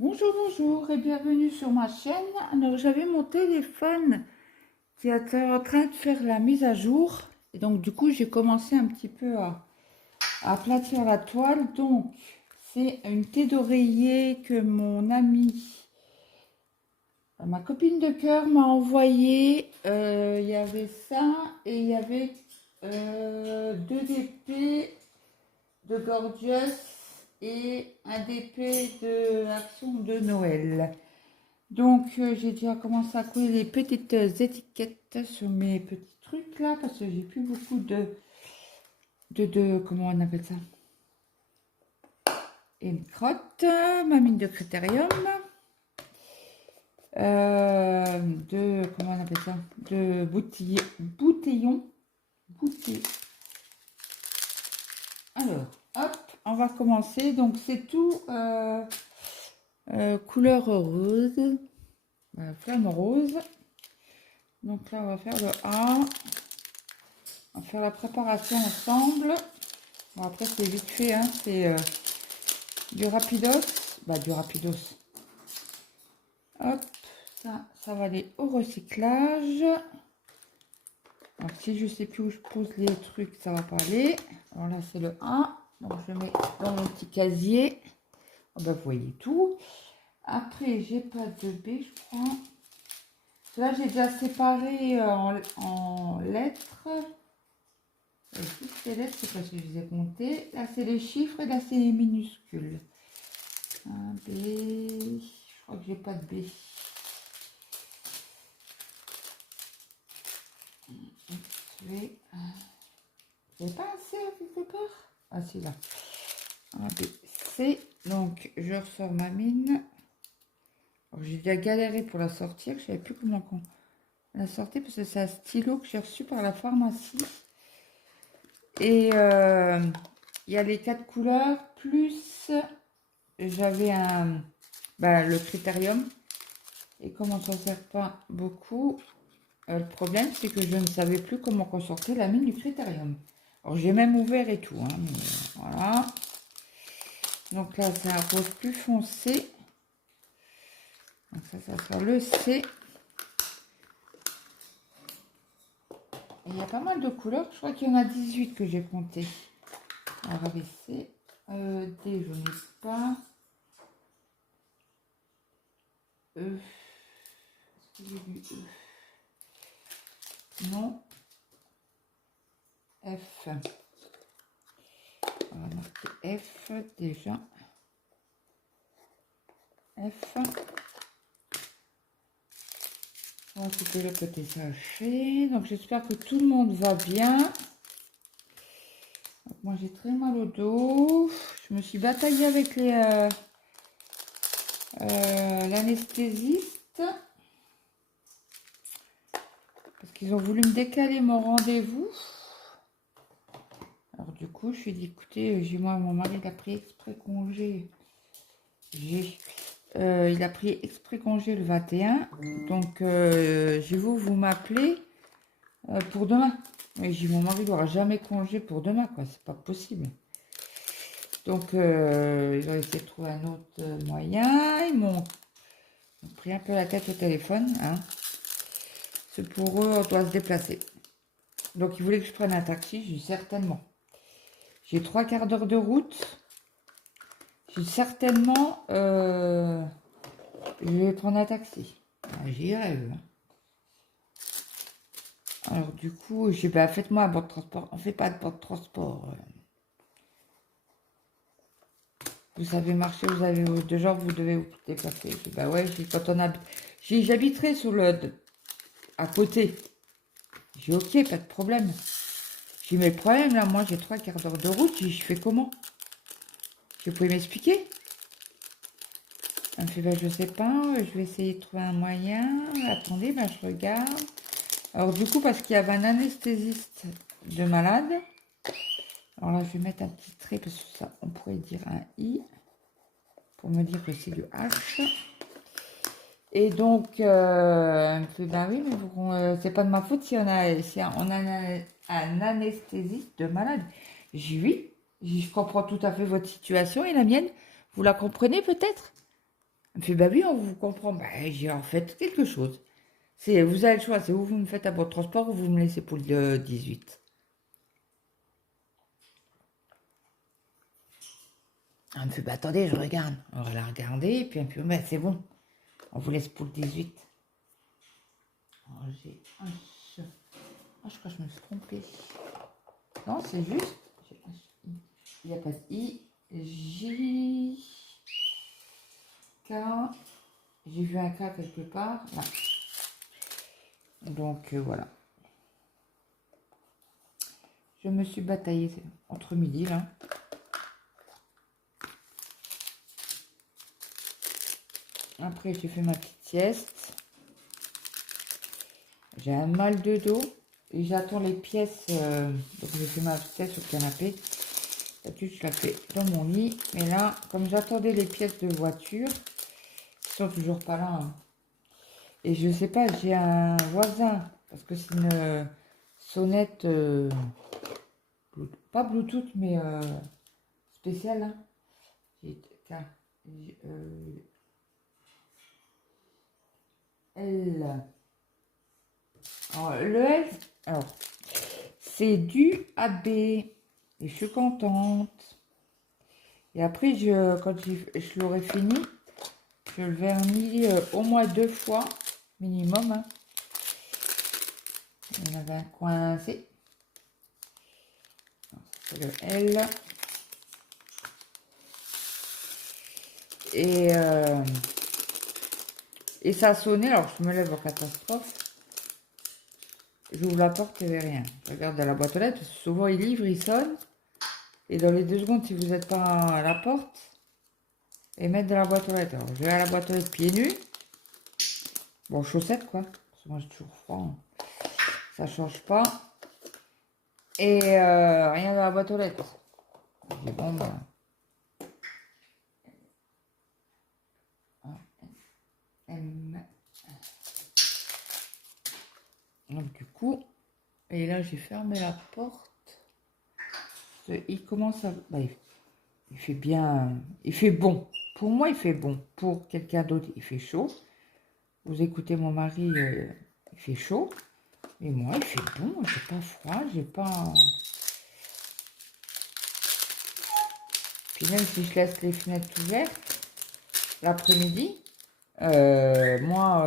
Bonjour, bonjour et bienvenue sur ma chaîne. Alors j'avais mon téléphone qui était en train de faire la mise à jour. Et donc du coup j'ai commencé un petit peu à aplatir la toile. Donc c'est une thé d'oreiller que mon amie, ma copine de cœur m'a envoyé. Il y avait ça et il y avait deux DP de Gorgeous et un DP de Action de Noël. Donc, j'ai déjà commencé à coller les petites étiquettes sur mes petits trucs là, parce que j'ai plus beaucoup comment on appelle ça? Une crotte, ma mine de critérium, comment on appelle ça? De bouteillon. Alors, hop, on va commencer. Donc, c'est tout couleur rose, flamme rose. Donc là, on va faire le A. On va faire la préparation ensemble. Bon, après, c'est vite fait, hein. C'est du rapidos. Bah, du rapidos. Hop, ça va aller au recyclage. Alors, si je sais plus où je pose les trucs, ça va pas aller. Alors là, c'est le A. Donc, je le mets dans mon petit casier. Oh, bah, vous voyez tout. Après, j'ai pas de B, je crois. Là, j'ai déjà séparé en lettres. Toutes ces lettres, c'est parce que je les ai comptées. Là, c'est les chiffres et là, c'est les minuscules. Un B. Je crois que j'ai pas de B. Vous n'avez pas un C quelque part? Ah, c'est là. Un B, C. Donc, je ressors ma mine. J'ai déjà galéré pour la sortir. Je ne savais plus comment la sortir parce que c'est un stylo que j'ai reçu par la pharmacie. Et il y a les 4 couleurs, plus j'avais le critérium. Et comme on s'en sert pas beaucoup, le problème c'est que je ne savais plus comment ressortir la mine du critérium. Alors j'ai même ouvert et tout, hein, mais voilà. Donc là c'est un rose plus foncé. Donc ça sera le C. Et il y a pas mal de couleurs, je crois qu'il y en a 18 que j'ai compté. Alors avec C, D je n'ai pas. E. Est-ce que j'ai vu E? Non. F. On va marquer F déjà. F. On va couper le côté sachet. Donc j'espère que tout le monde va bien. Donc, moi j'ai très mal au dos. Je me suis bataillée avec l'anesthésiste. Parce qu'ils ont voulu me décaler mon rendez-vous. Alors du coup je lui ai dit écoutez, mon mari il a pris exprès congé. Il a pris exprès congé le 21. Donc j'ai vous m'appelez pour demain. Et j'ai mon mari n'aura jamais congé pour demain, quoi. C'est pas possible. Donc ils ont essayé de trouver un autre moyen. Ils m'ont pris un peu la tête au téléphone. Hein. C'est pour eux, on doit se déplacer. Donc ils voulaient que je prenne un taxi. J'ai dit certainement. J'ai 3/4 d'heure de route. J'ai certainement je vais prendre un taxi. J'irai. Hein. Alors du coup, j'ai dit, faites-moi un bon de transport. On fait pas de bon de transport. Vous savez marcher, vous avez 2 jours, vous devez vous déplacer. Je dis, bah ouais, quand on habite. J'habiterai sur à côté. J'ai ok, pas de problème. J'ai mais le problème là, moi j'ai 3/4 d'heure de route, je fais comment? Vous pouvez m'expliquer? Elle me fait, bah, je sais pas, je vais essayer de trouver un moyen. Attendez, bah, je regarde. Alors du coup, parce qu'il y avait un anesthésiste de malade. Alors là, je vais mettre un petit trait parce que ça, on pourrait dire un I. Pour me dire que c'est le H. Et donc, elle me fait, ben oui, mais c'est pas de ma faute si on a un anesthésiste de malade. J'ai dit oui, je comprends tout à fait votre situation et la mienne. Vous la comprenez peut-être? Elle me fait, bah oui, on vous comprend. Bah, j'ai en fait quelque chose. Vous avez le choix, c'est où vous me faites à votre transport ou vous me laissez pour le 18. Elle me fait, bah attendez, je regarde. On va la regarder, et puis elle me fait, bah, c'est bon, on vous laisse pour le 18. Alors, je crois que je me suis trompée. Non, c'est juste. Il n'y a pas de I. J. K. J'ai vu un K quelque part. Là. Donc voilà. Je me suis bataillée entre midi là. Après j'ai fait ma petite sieste. J'ai un mal de dos. Et j'attends les pièces. Donc j'ai fait ma sieste sur le canapé. D'habitude je la fais dans mon lit. Mais là, comme j'attendais les pièces de voiture, ils sont toujours pas là. Hein. Et je sais pas, j'ai un voisin. Parce que c'est une sonnette. Pas Bluetooth, mais spéciale. Hein. L. Alors, le L, alors, c'est du AB. Et je suis contente. Et après, quand je l'aurai fini, je le vernis au moins 2 fois, minimum. Hein. Il y en avait un coincé. C'est le L. Et ça a sonné, alors je me lève en catastrophe. J'ouvre la porte, il n'y avait rien. Je regarde dans la boîte aux lettres, souvent il livre, il sonne. Et dans les 2 secondes, si vous n'êtes pas à la porte, et mettre dans la boîte aux lettres. Alors je vais à la boîte aux lettres pieds nus. Bon, chaussettes quoi. Parce que moi j'ai toujours froid. Hein. Ça change pas. Et rien dans la boîte aux lettres. J'ai bon, ben. M. Donc du coup, et là j'ai fermé la porte. Il commence à... Bah, il fait bien... Il fait bon. Pour moi, il fait bon. Pour quelqu'un d'autre, il fait chaud. Vous écoutez mon mari, il fait chaud. Et moi, il fait bon. J'ai pas froid, j'ai pas... Puis même si je laisse les fenêtres ouvertes, l'après-midi, moi,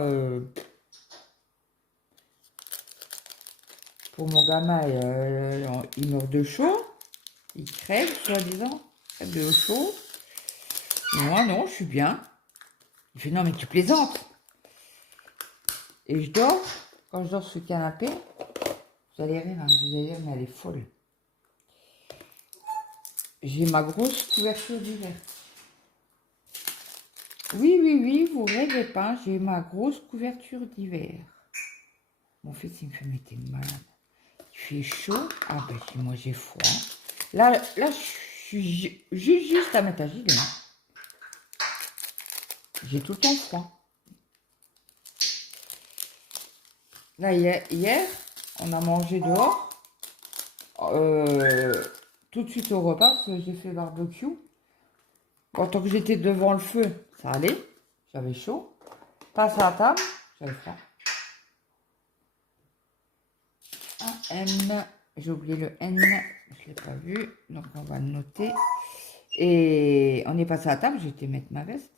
pour mon gamin, il meurt de chaud. Il crève, soi-disant. De chaud. Moi, non, je suis bien. Il fait, non, mais tu plaisantes. Et je dors. Quand je dors sur le canapé, vous allez rire, hein, vous allez dire, mais elle est folle. J'ai ma grosse couverture d'hiver. Oui, oui, oui, vous rêvez pas, j'ai ma grosse couverture d'hiver. Mon fils, il me fait, mais t'es malade. Il fait chaud. Ah ben, moi, j'ai froid. Là, je suis juste à mettre à gilet. Hein. J'ai tout le temps froid. Là, hier, on a mangé dehors. Tout de suite au repas, parce que j'ai fait barbecue. Bon, tant que j'étais devant le feu, ça allait. J'avais chaud. Passe à la table, j'avais froid. Un N. J'ai oublié le N. Je ne l'ai pas vu. Donc, on va le noter. Et on est passé à la table. J'ai été mettre ma veste.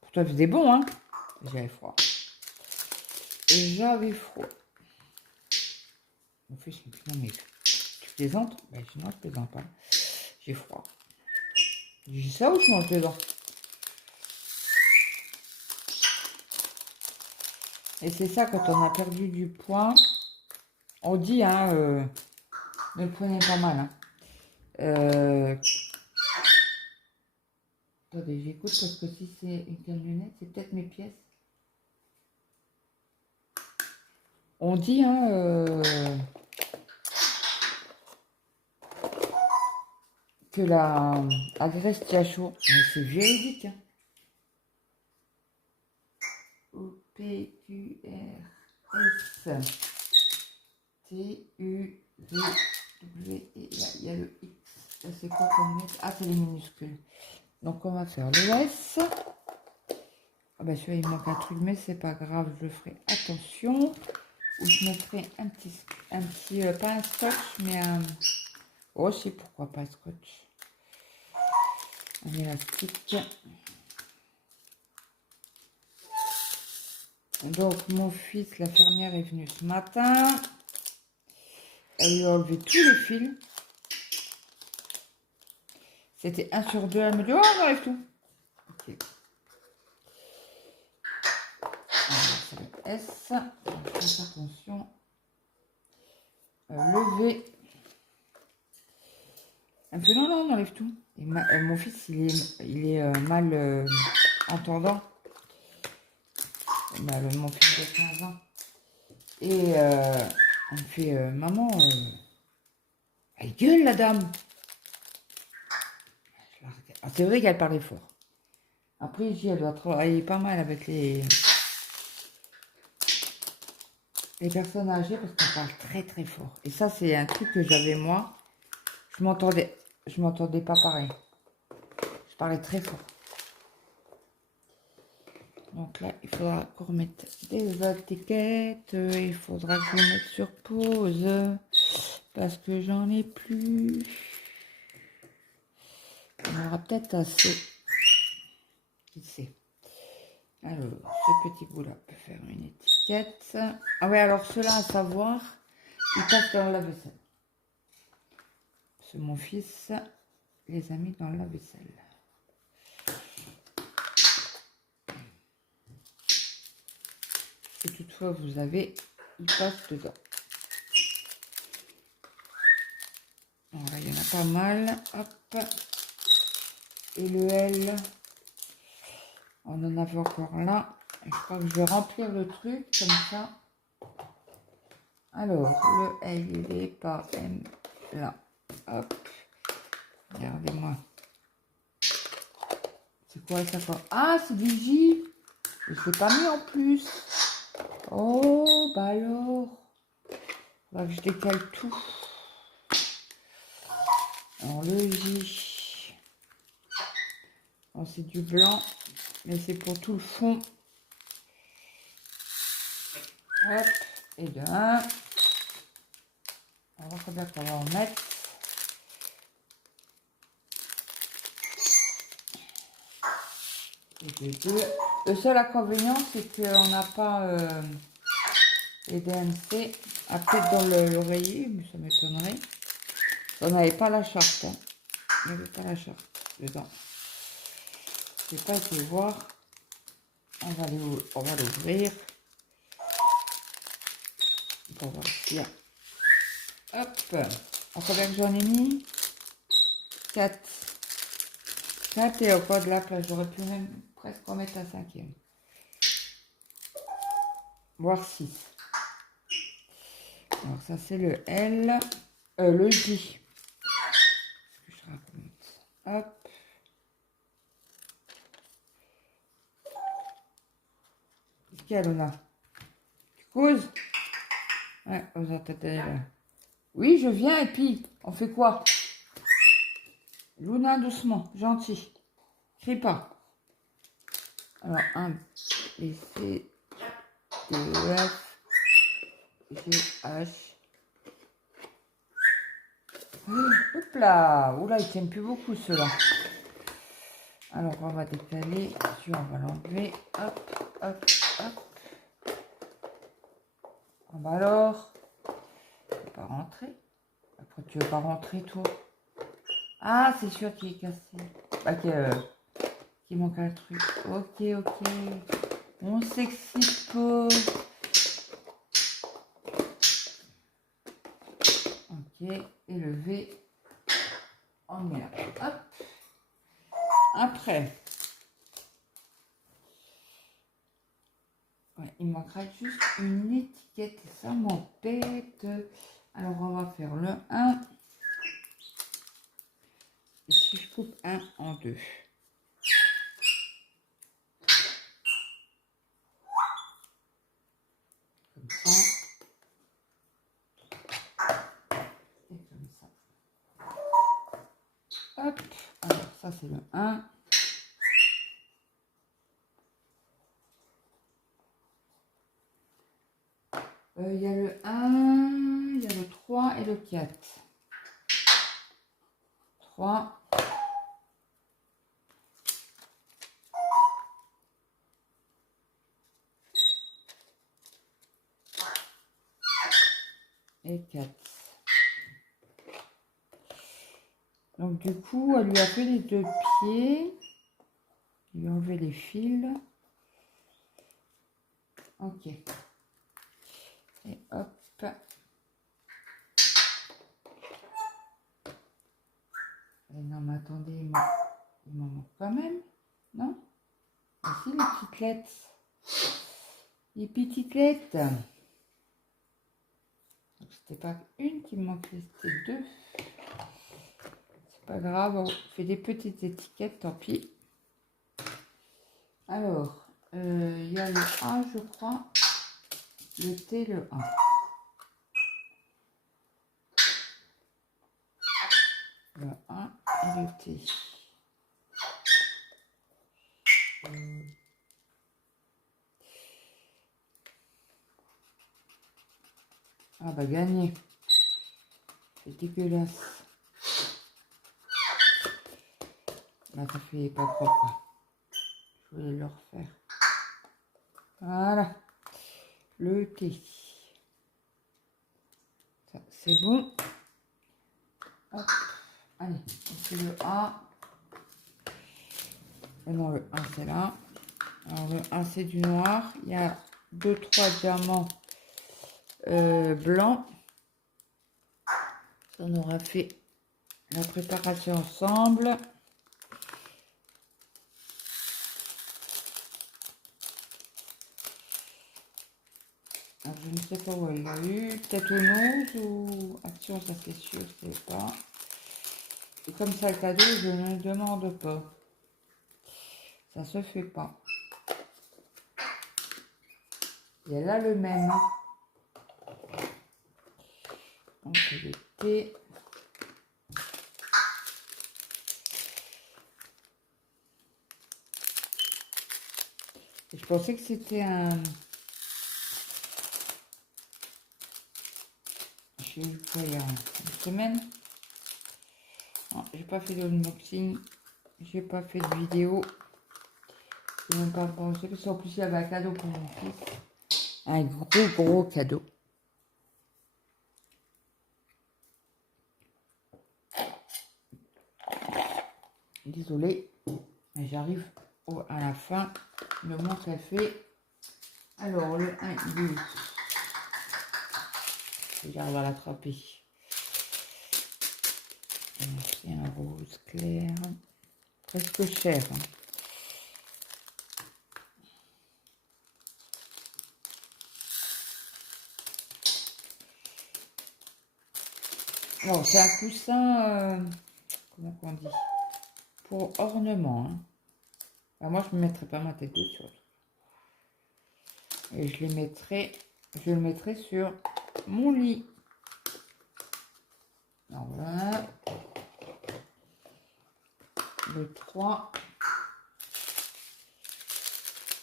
Pourtant, il faisait bon, hein. J'avais froid. Et j'avais froid. Mon fils me dit, non, mais tu plaisantes? Ben, je dis, non, je plaisante pas. J'ai froid. Je dis ça ou je mange dedans? Et c'est ça, quand on a perdu du poids, on dit, hein, ne le prenez pas mal. Hein. Attendez, j'écoute parce que si c'est une camionnette, c'est peut-être mes pièces. On dit, hein, que la graisse tient chaud. Mais c'est véridique. Hein. O-P-Q-R-S T-U-V-W et là, il y a le X. Ça, c'est quoi qu'on met? Ah, c'est les minuscules. Donc, on va faire le S. ben celui-là, il manque un truc, mais c'est pas grave, je ferai attention. Ou je me ferai un petit pas un scotch, mais un... Oh, si, pourquoi pas un scotch. Un élastique. Donc, mon fils, la fermière est venue ce matin. Elle lui a enlevé tous les fils. C'était 1 sur 2. Elle me dit, oh, on enlève tout. Ok. Alors, c'est le S. Faites attention. Lever. Elle me fait, non, non, on enlève tout. Et mon fils, il est mal entendant. Mon fils de 15 ans. Et elle me fait, maman, elle gueule la dame. Ah, c'est vrai qu'elle parlait fort. Après, elle doit travailler pas mal avec les personnes âgées parce qu'elle parle très très fort. Et ça, c'est un truc que j'avais moi. Je m'entendais pas pareil. Je parlais très fort. Donc là, il faudra qu'on remette des étiquettes. Il faudra que je le mette sur pause. Parce que j'en ai plus. On aura peut-être assez. Qui sait. Alors, ce petit bout-là peut faire une étiquette. Ah ouais, alors ceux-là, à savoir, ils passent dans la vaisselle. C'est mon fils les a mis dans la vaisselle. Si toutefois vous avez, ils passent dedans. Voilà, il y en a pas mal. Hop. Et le L, on en avait encore là. Et je crois que je vais remplir le truc comme ça. Alors, le L, il est par M là. Hop. Regardez-moi. C'est quoi ça? Ah, c'est du J. Je ne l'ai pas mis en plus. Oh, bah alors. Là, je décale tout. Alors, le J. Bon, c'est du blanc, mais c'est pour tout le fond. Hop. Et de 1. On va voir combien qu'on va en mettre. Et de 2. Le seul inconvénient, c'est qu'on n'a pas les DMC. Après, dans l'oreiller, mais ça m'étonnerait. On n'avait pas la charte. Hein. Il n'y avait pas la charte dedans. Je n'ai pas été voir. On va l'ouvrir. Pour voir s'il y a. Hop. En combien que j'en ai mis 4. 4 et au pas de la place. J'aurais pu même presque en mettre un 5e. Voire 6. Alors ça c'est le L. Le J. Ce que je raconte. Hop. Qu'est-ce qu'il y a, Luna? Tu causes? Ouais, vous entendez là. Oui, je viens et puis, on fait quoi? Luna, doucement, gentil. Crie pas. Alors, 1, B, C, D, E, F, G, H. Hop là. Oula, ils tiennent plus beaucoup ceux-là. Alors, on va décaler. Celui-là, on va l'enlever. Hop, hop, hop. Ah bah alors, tu veux pas rentrer? Après, tu veux pas rentrer, toi? Ah, c'est sûr qu'il est cassé. Bah, qu'il manque un truc. Ok, ok. On s'expose. Ok, et le V, on met là. Hop. Après, ouais, il manquera juste une étiquette et ça m'embête. Alors, on va faire le 1. Et si je coupe 1 en 2. Comme ça. Et comme ça. Hop. Alors, ça, c'est le 1. Il y a le 1, il y a le 3 et le 4. 3. Et 4. Donc du coup, elle lui a fait les 2 pieds. Il lui a enlevé les fils. Ok. Et hop. Et non, mais attendez, il m'en manque quand même. Non? Voici les petites lettres. Les petites lettres. C'était pas une qui me manquait, c'était 2. C'est pas grave, on fait des petites étiquettes, tant pis. Alors, il y a le A, je crois. Le T, le A. Le A et le T. Ah bah gagné. C'est dégueulasse. Là ça fait pas propre. Je voulais le refaire. Voilà. Le T. Ça c'est bon. Hop. Allez, c'est le A. Non, le 1 c'est là. Alors le 1 c'est du noir. Il y a 2-3 diamants blancs. On aura fait la préparation ensemble. Alors, je ne sais pas où elle l'a eu. Peut-être au nose ou action, ça c'est sûr, je ne sais pas. Et comme ça le cadeau, je ne demande pas. Ça se fait pas. Et elle a le même. Donc le thé. Et je pensais que c'était un... J'ai eu quoi il y a une semaine. J'ai pas fait d'unboxing. J'ai pas fait de vidéo. Je n'ai même pas pensé parce qu'en plus il y avait un cadeau pour mon fils. Un gros cadeau. Désolée, mais j'arrive à la fin. Le moins qu'elle fait. Alors le 1 il est où? J'arrive à l'attraper. C'est un rose clair. Presque cher. Hein. Alors, c'est un coussin, comment on dit, pour ornement. Hein. Alors, moi, je ne mettrai pas ma tête dessus. Et je le mettrai sur mon lit. Alors, voilà. Le 3.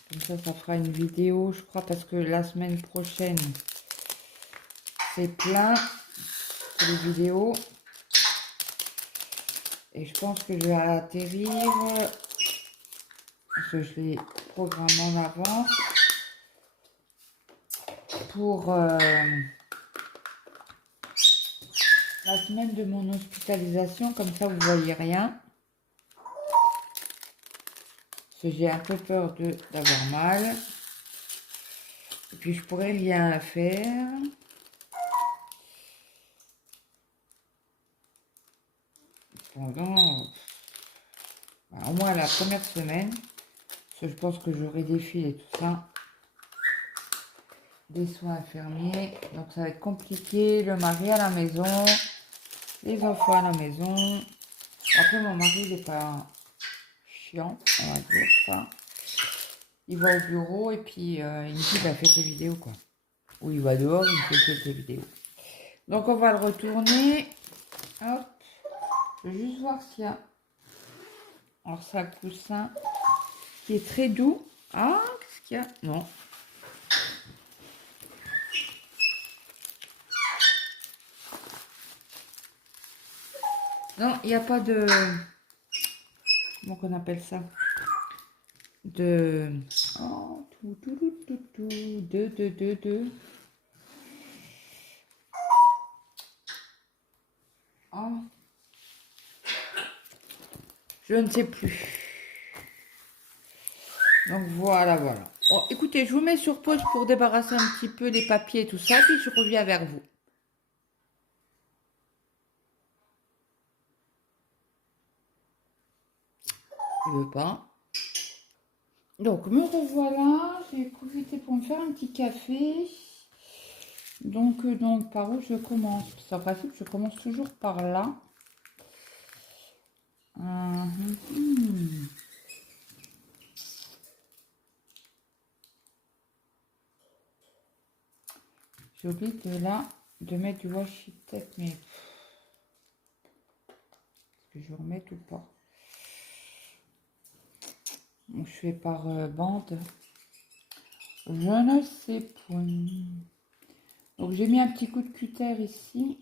Comme ça fera une vidéo, je crois, parce que la semaine prochaine, c'est plein. Les vidéos et je pense que je vais atterrir parce que je l'ai programmé en avance pour la semaine de mon hospitalisation, comme ça vous voyez rien parce que j'ai un peu peur d'avoir mal et puis je pourrais rien faire. Pendant au moins la première semaine, parce que je pense que j'aurai des fils et tout ça, des soins infirmiers, donc ça va être compliqué. Le mari à la maison, les enfants à la maison. Après mon mari il n'est pas chiant, on va dire ça. Il va au bureau et puis il me dit bah fais tes vidéos quoi. Ou il va dehors, il me fait tes vidéos. Donc on va le retourner. Hop. Je vais juste voir s'il y a. Alors c'est un coussin qui est très doux. Ah, qu'est-ce qu'il y a? Non. Non, il n'y a pas de... Comment qu'on appelle ça? De... Oh, de... Oh, je ne sais plus. Donc voilà, voilà. Bon, écoutez, je vous mets sur pause pour débarrasser un petit peu les papiers et tout ça, puis je reviens vers vous. Il veut pas. Donc, me revoilà. J'ai profité pour me faire un petit café. Donc par où je commence? En principe, je commence toujours par là. J'ai oublié de mettre du washi tape, mais est-ce que je remets ou pas? Donc, je fais par bande. Je ne sais point. Donc j'ai mis un petit coup de cutter ici.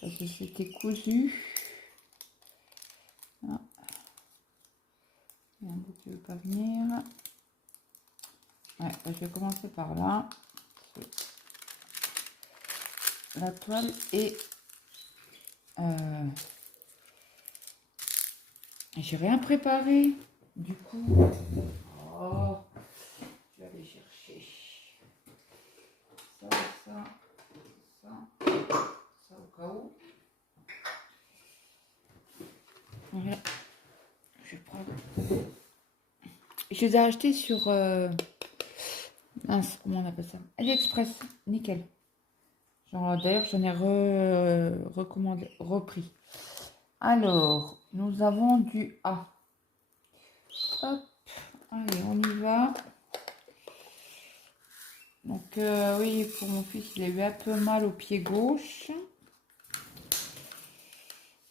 Parce que c'était cousu. Ah. Il y a un bout qui ne veut pas venir. Ouais, je vais commencer par là. La toile et j'ai rien préparé. Du coup, oh, je vais aller chercher ça, ça, ça au cas où. Voilà. Je vais prendre. Je les ai achetés sur mince, comment on appelle ça? AliExpress, nickel. D'ailleurs, j'en ai recommandé, repris. Alors, nous avons du A. Hop, allez, on y va. Donc, oui, pour mon fils, il a eu un peu mal au pied gauche.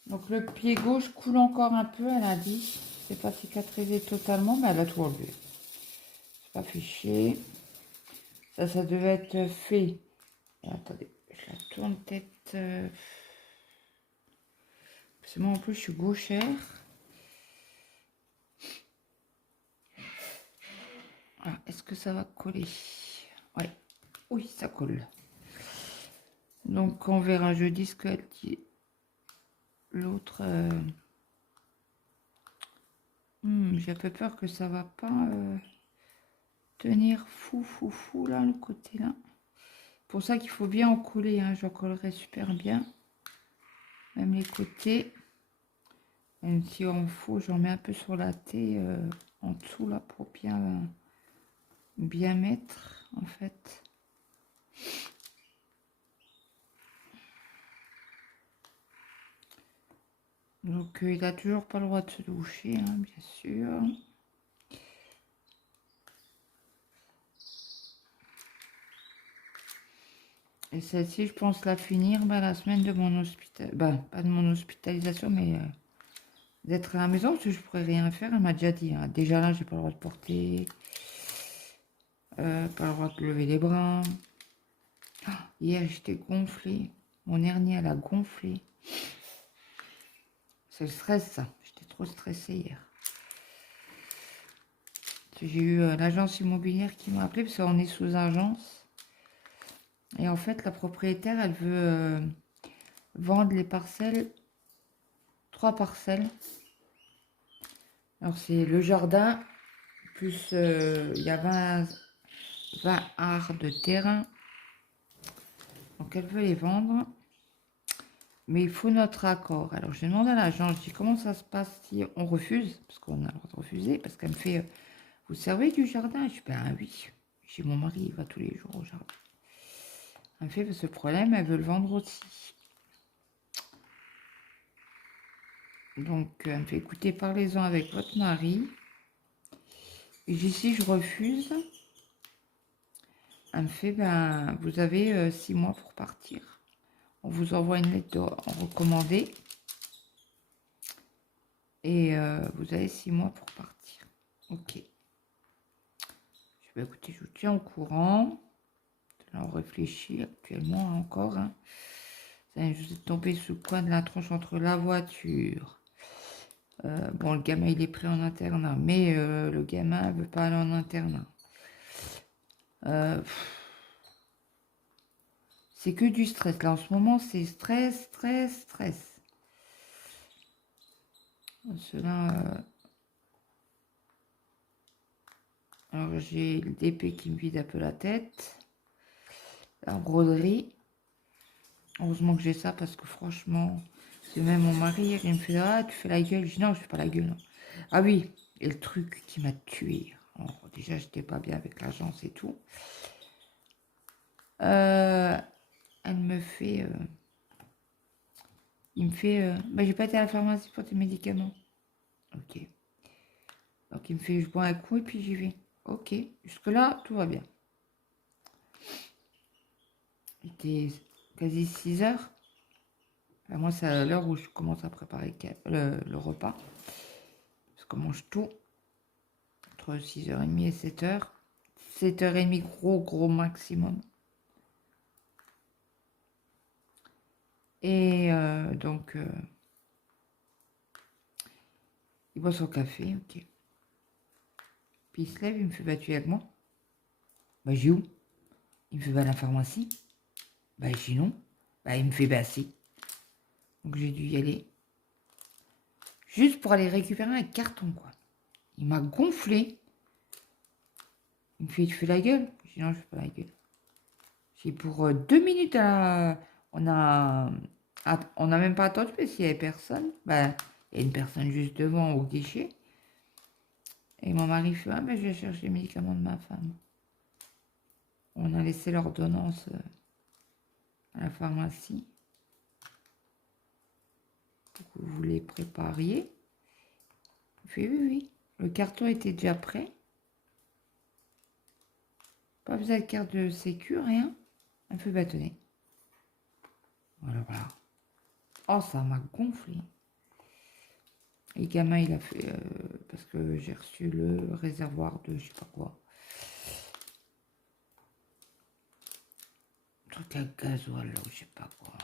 Donc, le pied gauche coule encore un peu, elle a dit. C'est pas cicatrisé totalement, mais elle a tout enlevé. C'est pas fiché. Ça devait être fait. Attendez, je la tourne peut-être. Parce que moi, en plus, je suis gauchère. Ah, est-ce que ça va coller? Ouais. Oui, ça colle. Donc, on verra jeudi ce qu'elle dit. L'autre... j'ai un peu peur que ça va pas tenir fou, là, le côté là. Pour ça qu'il faut bien en coller, hein. J'en collerai super bien. Même les côtés. Même si on fout, j'en mets un peu sur la thé en dessous, là, pour bien mettre, en fait. Donc, il a toujours pas le droit de se doucher, hein, bien sûr. Et celle-ci, je pense la finir la semaine de mon pas de mon hospitalisation, mais d'être à la maison, parce que je pourrais rien faire. Elle m'a déjà dit, hein. Déjà là, j'ai pas le droit de porter, pas le droit de lever les bras. Ah, hier, j'étais gonflée. Mon hernie, elle a gonflé. C'est le stress, ça. J'étais trop stressée hier. J'ai eu l'agence immobilière qui m'a appelé parce qu'on est sous agence. Et en fait, la propriétaire, elle veut vendre les parcelles, 3 parcelles. Alors, c'est le jardin, plus il y a 20 arts de terrain. Donc, elle veut les vendre. Mais il faut notre accord. Alors, je demande à l'agence, je dis comment ça se passe si on refuse, parce qu'on a le droit de refuser, parce qu'elle me fait, vous servez du jardin? Je dis, ben oui. J'ai mon mari, il va tous les jours au jardin. Elle me fait, parce que le problème, elle veut le vendre aussi. Donc, elle me fait, écoutez, parlez-en avec votre mari. Et j'ai si je refuse, elle me fait, ben, vous avez 6 mois pour partir. On vous envoie une lettre en recommandé. Et vous avez 6 mois pour partir. Ok. Je vais écouter, je vous tiens au courant. Là, on réfléchit actuellement encore. Hein. Ça vient juste de tomber sous le coin de la tronche entre la voiture. Bon, le gamin, il est pris en internat, mais le gamin ne veut pas aller en internat. C'est que du stress. Là, en ce moment, c'est stress, stress, stress. Cela... Alors, j'ai le DP qui me vide un peu la tête. La broderie. Heureusement que j'ai ça parce que franchement, c'est même mon mari, il me fait ah, tu fais la gueule. Je dis non, je fais pas la gueule. Non. Ah oui, et le truc qui m'a tué. Alors, déjà, j'étais pas bien avec l'agence et tout. Elle me fait. Il me fait. Bah, j'ai pas été à la pharmacie pour tes médicaments. Ok. Donc, il me fait je bois un coup et puis j'y vais. Ok. Jusque-là, tout va bien. Il était quasi 6 heures. Moi, c'est à l'heure où je commence à préparer le repas. Parce qu'on mange tout. Entre 6h30 et 7h. 7h30, gros maximum. Et donc, il boit son café, ok. Puis il se lève, il me fait bah, tu es avec moi. Bah, j'ai où? Il me fait bah, à la pharmacie. Bah, j'ai non. Bah, il me fait bah, si. Donc, j'ai dû y aller. Juste pour aller récupérer un carton, quoi. Il m'a gonflé. Il me fait tu fais la gueule? Je dis non, je fais pas la gueule. J'ai pour 2 minutes à... On a même pas attendu parce qu'il n'y avait personne. Bah, il y a une personne juste devant au guichet. Et mon mari fait ah, ben, je vais chercher les médicaments de ma femme. On a laissé l'ordonnance à la pharmacie pour que vous les prépariez. Il fait oui. Le carton était déjà prêt. Pas besoin de carte de sécu, rien. Un peu bâtonné. Voilà. Oh, ça m'a gonflé. Et le gamin, il a fait... parce que j'ai reçu le réservoir de je sais pas quoi. Un truc à gasoil, là, je sais pas quoi.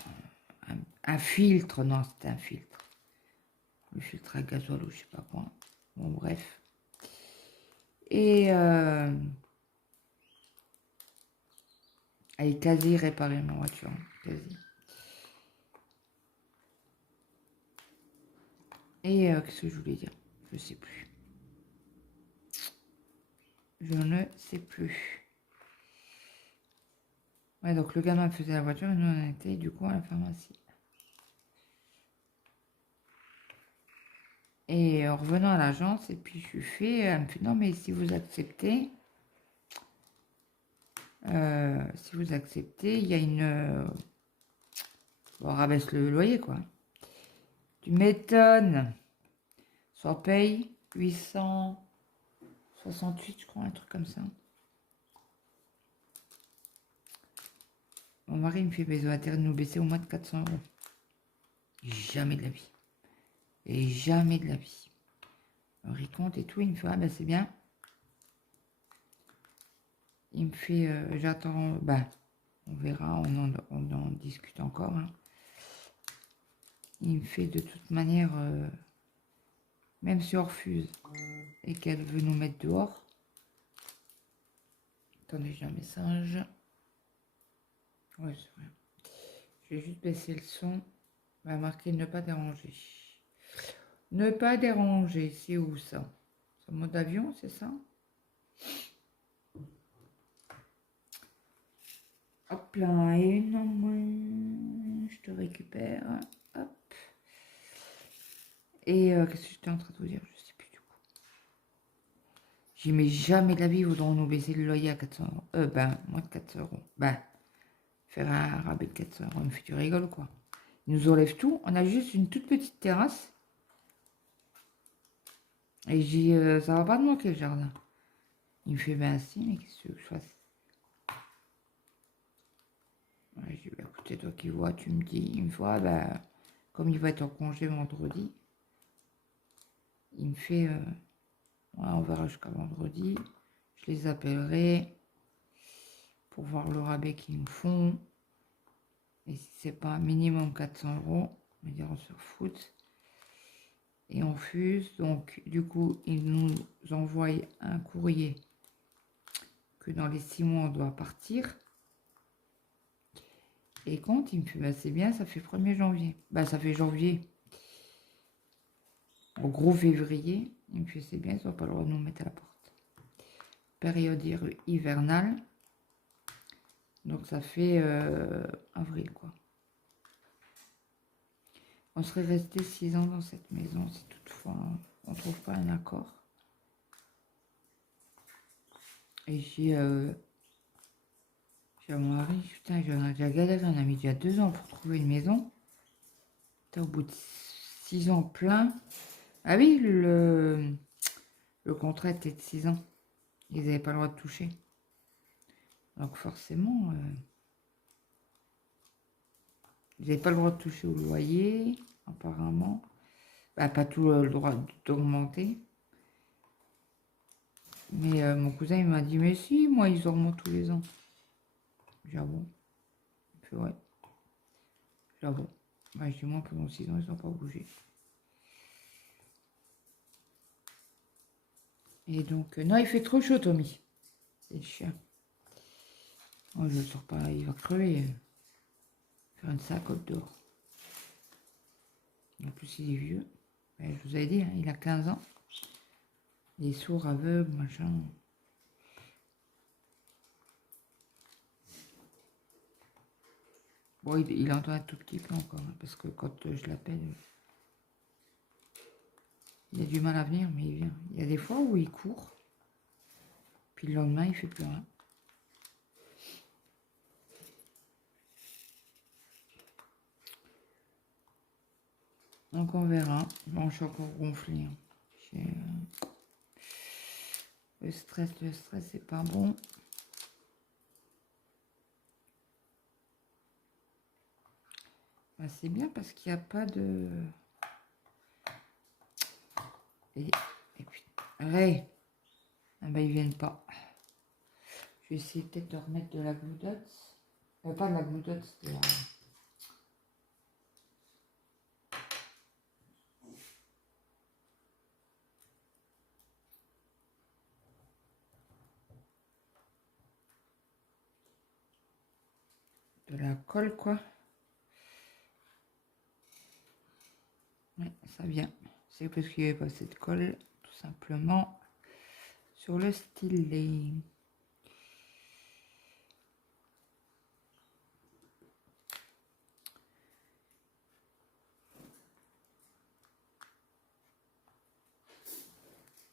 Un filtre, non, c'était un filtre. Le filtre à gasoil ou je sais pas quoi. Bon, bref. Et elle est quasi réparée, ma voiture. Quasi. Et qu'est-ce que je voulais dire? Je sais plus. Je ne sais plus. Ouais, donc le gamin faisait la voiture et nous on était du coup à la pharmacie. Et en revenant à l'agence, et puis je lui fais, elle me fait non mais si vous acceptez, il y a une... on rabaisse le loyer quoi. Tu m'étonnes. Soit paye 868 je crois, un truc comme ça. Mon mari me fait ils ont intérêt de nous baisser au moins de 400 euros. Jamais de la vie. Et jamais de la vie. Alors, il compte et tout, il me fait ah ben c'est bien. Il me fait j'attends, bah on verra, on en discute encore. Hein. Il me fait de toute manière, même si on refuse et qu'elle veut nous mettre dehors. Attendez, j'ai un message. Ouais, c'est vrai. Je vais juste baisser le son. On va marquer ne pas déranger. Ne pas déranger, c'est où ça? C'est en mode avion, c'est ça? Hop là, et une en moins. Je te récupère. Hop. Et qu'est-ce que j'étais en train de vous dire? Je sais plus du coup. J'y mets jamais de la vie, ils voudront nous baisser le loyer à 400 euros. Moins de 400 euros. Faire un rabais de 400 euros. On me fait tu rigoles quoi. Ils nous enlèvent tout. On a juste une toute petite terrasse. Et j'ai dit, ça va pas te manquer le jardin. Il me fait, ben si, mais qu'est-ce que tu veux que je fasse? Ouais, je dis, bah, écoute, c'est toi qui vois, tu me dis. Une fois, comme il va être en congé vendredi, il me fait, ouais, on verra jusqu'à vendredi. Je les appellerai pour voir le rabais qu'ils nous font. Et si c'est pas un minimum 400 €, on va dire on se fout. Et on fuse. Donc, du coup, il nous envoie un courrier que dans les 6 mois, on doit partir. Et quand il me fait, bah, c'est bien, ça fait 1er janvier. Bah, ça fait janvier. En gros, février. Il me fait, c'est bien, ils n'ont pas le droit de nous mettre à la porte. Période hivernale. Donc, ça fait avril, quoi. On serait resté 6 ans dans cette maison si toutefois on ne trouve pas un accord. Et j'ai à mon mari, putain, j'ai déjà galéré, on a mis déjà 2 ans pour trouver une maison. Au bout de 6 ans plein. Ah oui, le contrat était de 6 ans. Ils n'avaient pas le droit de toucher. Donc forcément, ils n'avaient pas le droit de toucher au loyer, apparemment. Bah, pas tout le droit d'augmenter. Mais mon cousin, il m'a dit, mais si, moi, ils augmentent tous les ans. J'avoue. Ouais. J'avoue. Bah, je dis, moi, pendant 6 ans, ils n'ont pas bougé. Et donc, non, il fait trop chaud, Tommy. C'est le chien. Oh, je ne le sors pas, il va crever. Faire une sacote dehors. En plus, il est vieux. Je vous avais dit, hein, il a 15 ans. Il est sourd, aveugle, machin. Bon, il entend un tout petit peu encore, hein, parce que quand je l'appelle, il a du mal à venir, mais il vient. Il y a des fois où il court, puis le lendemain, il fait plus rien. Donc on verra. Bon, je suis encore gonflée. Hein. Le stress, c'est pas bon. Ben, c'est bien parce qu'il n'y a pas de... Et puis, ouais. Ah ben, ils viennent pas. Je vais essayer peut-être de remettre de la gloudotte. Pas de la gloudotte, de la... de la colle, quoi. Ouais, ça vient. C'est parce qu'il n'y avait pas assez de colle, tout simplement, sur le stylet.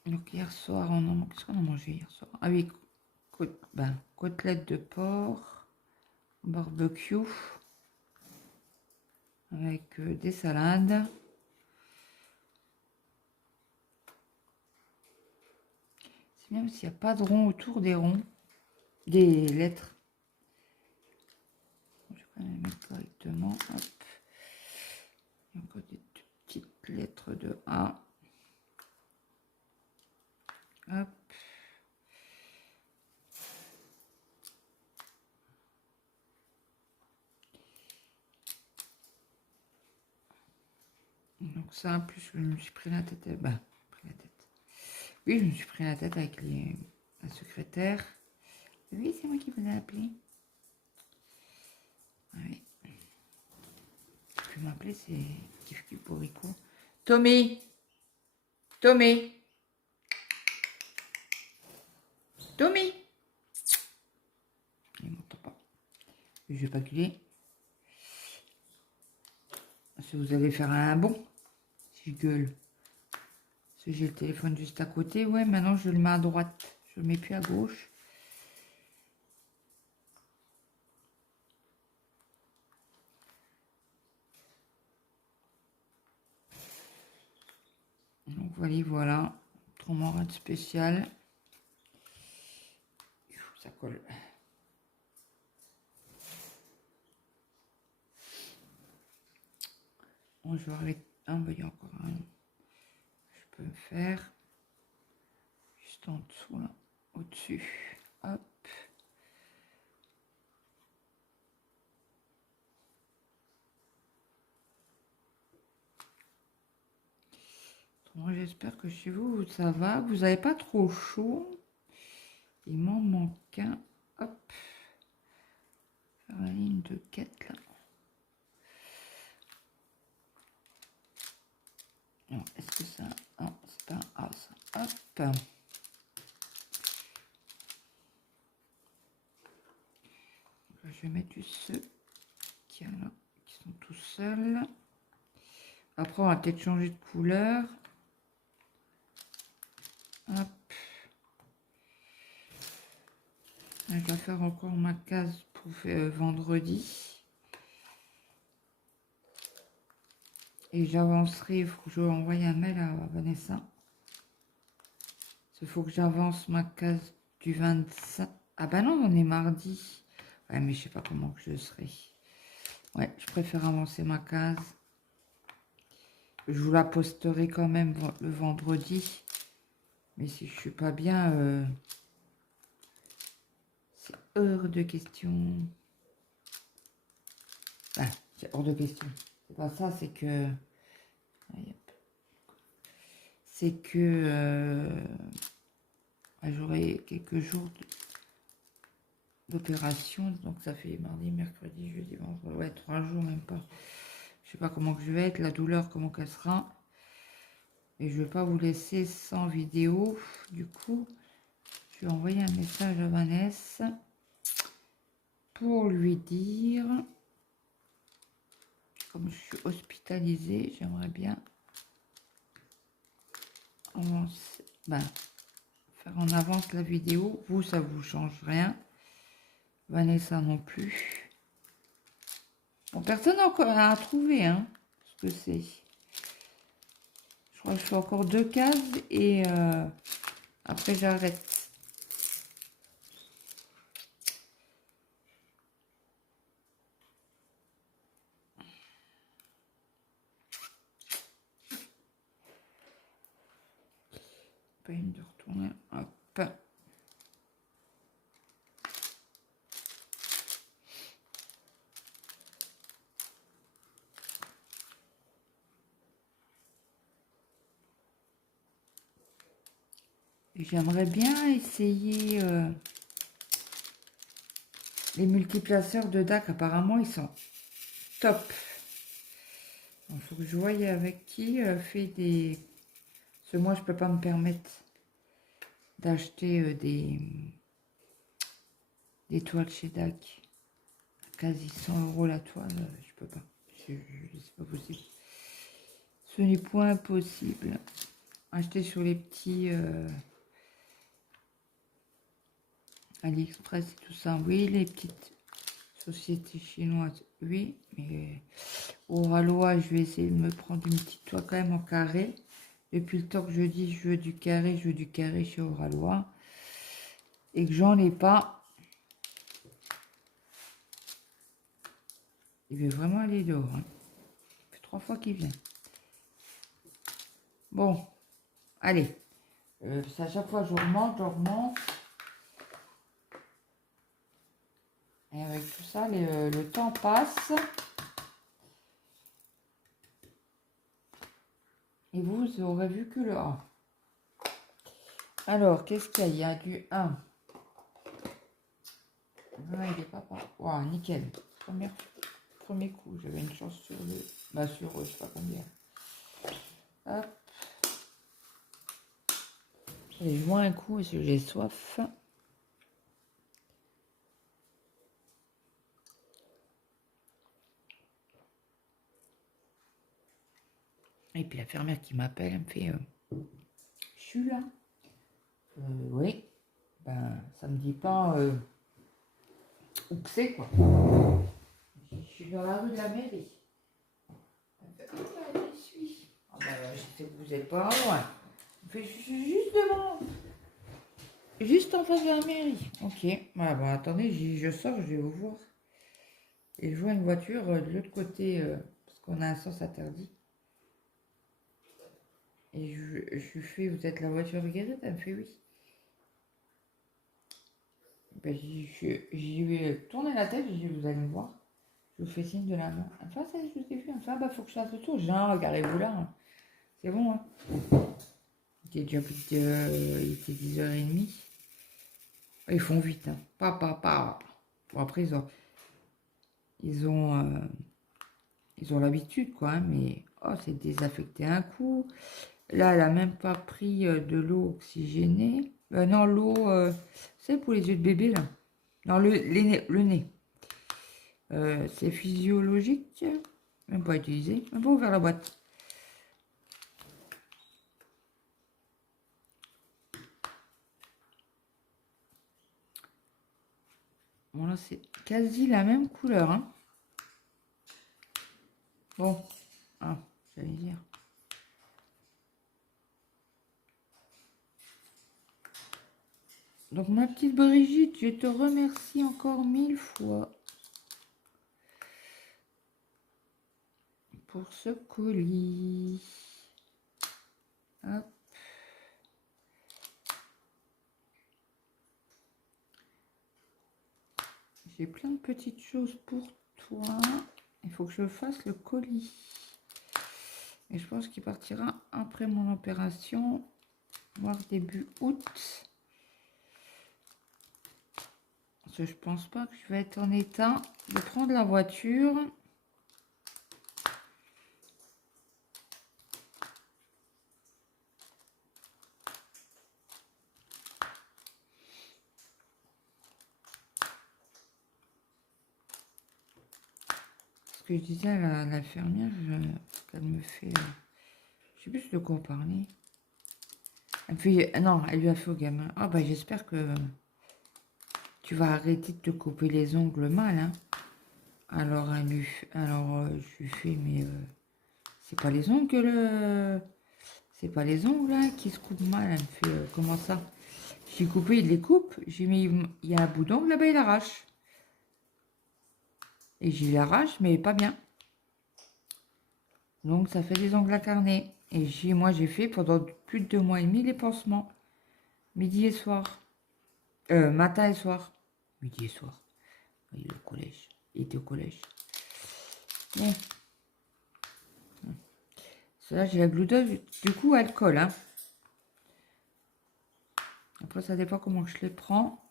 Donc hier soir, qu'est-ce qu'on a mangé hier soir? Ah oui, côtelette de porc, barbecue, avec des salades. C'est bien parce qu'il n'y a pas de rond autour des ronds, des lettres. Je vais quand même les mettre correctement. Hop. Il y a encore des petites lettres de A. Hop. Donc ça, en plus, je me suis pris la tête. Oui, je me suis pris la tête avec la secrétaire. Oui, c'est moi qui vous ai appelé. Oui. Tu peux m'appeler, c'est Kif Kiporico. Tommy. Tommy. Tommy. Il m'entend pas. Je vais pas gueuler. Si vous allez faire un bond, si je gueule. Si j'ai le téléphone juste à côté, ouais, maintenant je le mets à droite. Je le mets plus à gauche. Donc voilà. Autrement, rien de spécial. Ça colle. Bon, je vais arrêter. Ah, bah, il y a encore un. Je peux me faire. Juste en dessous, là. Au-dessus. Hop. Moi, j'espère que chez vous, ça va. Vous n'avez pas trop chaud. Il m'en manque un. Hop. Faire la ligne de quête, là. Non, est-ce que ça... Non, c'est pas un A, ça. Hop. Là, je vais mettre juste ceux qui sont tout seuls. Après, on va peut-être changer de couleur. Hop. Là, je vais faire encore ma case pour vendredi. Et j'avancerai, il faut que je envoie un mail à Vanessa. Il faut que j'avance ma case du 25. Ah bah non, on est mardi. Ouais, mais je sais pas comment que je serai. Ouais, je préfère avancer ma case. Je vous la posterai quand même le vendredi. Mais si je suis pas bien, c'est hors de question. Ah, c'est hors de question. C'est pas ça, c'est que... C'est que j'aurai quelques jours d'opération. Donc ça fait mardi, mercredi, jeudi, vendredi. Ouais, 3 jours même pas. Je sais pas comment que je vais être, la douleur, comment qu'elle sera. Et je vais pas vous laisser sans vidéo. Du coup, je vais envoyer un message à Vanessa pour lui dire, comme je suis hospitalisée, j'aimerais bien avancer, faire en avance la vidéo. Vous, ça vous change rien. Vanessa non plus. Bon, personne n'a encore à trouver, hein, ce que c'est. Je crois que je fais encore 2 cases et après j'arrête. Pas une de retourner. Hop. J'aimerais bien essayer les multiplaceurs de DAC. Apparemment, ils sont top. Il faut que je voie avec qui fait des... Parce que moi, je peux pas me permettre d'acheter des toiles chez DAC. Quasi 100 € la toile, je peux pas. C'est pas possible. Ce n'est point possible. Acheter sur les petits AliExpress et tout ça, oui. Les petites sociétés chinoises, oui. Mais au Ralois, je vais essayer de me prendre une petite toile quand même en carré. Depuis le temps que je dis je veux du carré chez Oralois. Et que j'en ai pas. Il veut vraiment aller dehors. Hein. Ça fait 3 fois qu'il vient. Bon, allez. À chaque fois je remonte. Et avec tout ça, le temps passe. Et vous aurez vu que le A. Alors, qu'est-ce qu'il y a? Il y a du 1. Ouais, il est pas par... Wow, nickel. Premier coup, j'avais une chance sur le... sur je sais pas combien. Hop. J'ai joué un coup parce que j'ai soif. Et puis la fermière qui m'appelle, elle me fait je suis là. Oui. Ben, ça me dit pas où que c'est, quoi. Je suis dans la rue de la mairie. Elle me fait, oh, là, j'y suis. Ah ben, je sais que vous n'êtes pas loin. Elle me fait, je suis juste devant. Juste en face de la mairie. Ok. Voilà, ben, attendez, je sors, je vais vous voir. Et je vois une voiture de l'autre côté, parce qu'on a un sens interdit. Et je lui fais, vous êtes la voiture de Guérette? Elle me fait oui. Ben, j'y vais tourner la tête, je dis, vous allez me voir. Je vous fais signe de la main. Enfin, ça, je vous ai vu. Enfin, bah, faut que je fasse le tour. J'ai un, regardez-vous là. Hein. C'est bon, hein. Il était déjà il était 10h30. Ils font vite, hein. Pas. Bon, après, ils ont l'habitude, quoi, hein, mais oh, c'est désaffecté un coup. Là, elle a même pas pris de l'eau oxygénée. Non, l'eau, c'est pour les yeux de bébé, là. Non, le nez. C'est physiologique. Même pas utilisé. Même pas ouvert la boîte. Bon, là, c'est quasi la même couleur, hein. Bon. Ah, j'allais dire. Donc, ma petite Brigitte, je te remercie encore 1000 fois pour ce colis. Hop. J'ai plein de petites choses pour toi. Il faut que je fasse le colis. Et je pense qu'il partira après mon opération, voire début août. Parce que je pense pas que je vais être en état de prendre la voiture. Ce que je disais à l'infirmière, qu'elle me fait... je sais plus de quoi parler. Elle me fait... Non, elle lui a fait au gamin. Ah bah j'espère que tu vas arrêter de te couper les ongles mal, hein. Alors, je lui fais, mais c'est pas les ongles c'est pas les ongles là, qui se coupent mal. Elle me fait, comment ça? J'ai coupé, il les coupe. J'ai mis, il y a un bout d'ongle là-bas, il arrache. Et j'y l'arrache, mais pas bien. Donc ça fait des ongles incarnés. Et moi j'ai fait pendant plus de 2 mois et demi les pansements. Midi et soir. Matin et soir. Midi et soir. Il est au collège. Il était au collège. Bon. Cela, j'ai la glouteuse. Du coup, elle colle. Hein. Après, ça dépend comment je les prends.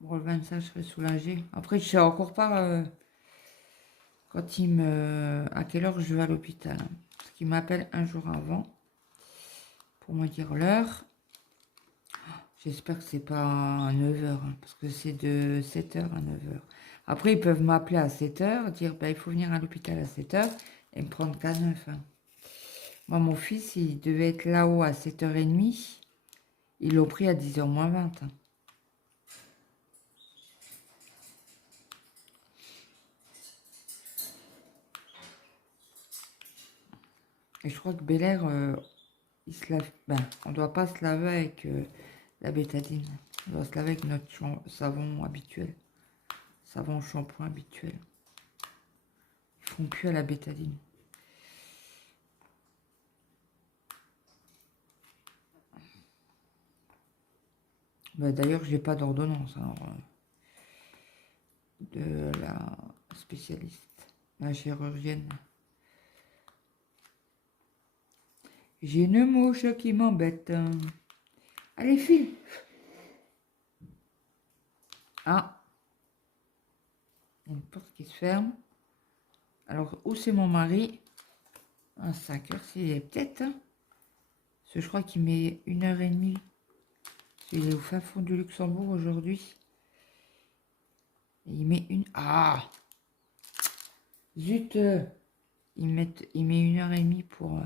Bon, le 25, je serai soulagée. Après, je sais encore pas à quelle heure je vais à l'hôpital. Hein. Parce qu'il m'appelle un jour avant pour me dire l'heure. J'espère que c'est pas à 9h, hein, parce que c'est de 7h à 9h. Après, ils peuvent m'appeler à 7h, dire bah, il faut venir à l'hôpital à 7h et me prendre qu'à 9h. Hein. Moi, mon fils, il devait être là-haut à 7h30. Ils l'ont pris à 10h moins 20. Hein. Et je crois que Bel Air, il se lave. Ben, on ne doit pas se laver avec la bétadine. On doit se laver avec notre savon habituel. Savon shampoing habituel. Ils font plus à la bétadine. Ben, d'ailleurs, j'ai pas d'ordonnance de la spécialiste, la chirurgienne. J'ai une mouche qui m'embête. Allez, file. Ah, une porte qui se ferme. Alors, où c'est mon mari? À 5h, c'est peut-être. Hein. Parce que je crois qu'il met 1h30. Il est au fin fond du Luxembourg aujourd'hui. Il met une... Ah, zut. Il met 1h30 pour...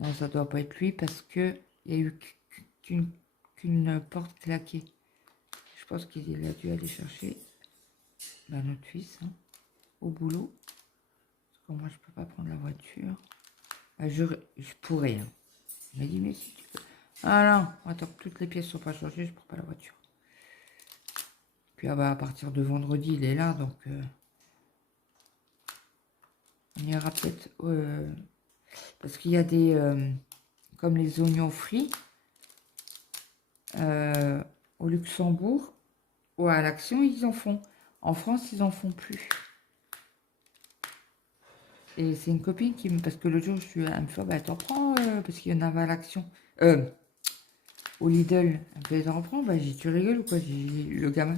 Non, ça doit pas être lui parce que il y a eu qu'une porte claquée. Je pense qu'il a dû aller chercher notre fils hein, au boulot. Parce que moi, je peux pas prendre la voiture. Je pourrais. Hein. Il m'a dit, mais si tu peux. Ah non, attends, toutes les pièces sont pas changées, je prends pas la voiture. Puis ah bah, à partir de vendredi, il est là, donc on ira peut-être Parce qu'il y a des... comme les oignons frits au Luxembourg ou à l'Action, ils en font. En France, ils en font plus. Et c'est une copine qui me... Parce que l'autre jour, elle me fait, bah t'en prends, parce qu'il y en avait à l'Action. Au Lidl. Elle me fait, t'en prends, bah j'ai dit, tu rigoles ou quoi? Le gamin,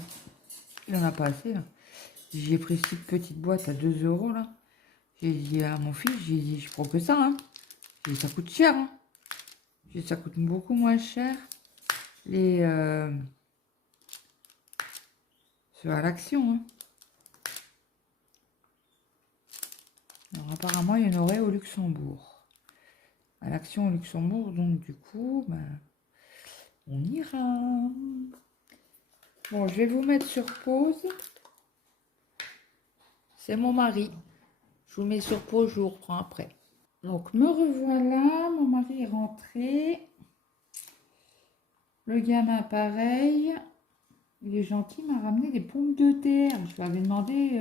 il en a pas assez, là. J'ai pris cette petite boîte à 2 euros, là. J'ai dit à mon fils, j'ai dit, je prends que ça, hein. J'ai dit, ça coûte cher, hein. J'ai dit, ça coûte beaucoup moins cher. Les... ceux à l'Action, hein. Alors apparemment, il y en aurait au Luxembourg. À l'Action au Luxembourg, donc du coup, ben, on ira. Bon, je vais vous mettre sur pause. C'est mon mari. Je vous mets sur pause, je vous reprends après. Donc, me revoilà. Mon mari est rentré. Le gamin, pareil. Il est gentil, il m'a ramené des pommes de terre. Je lui avais demandé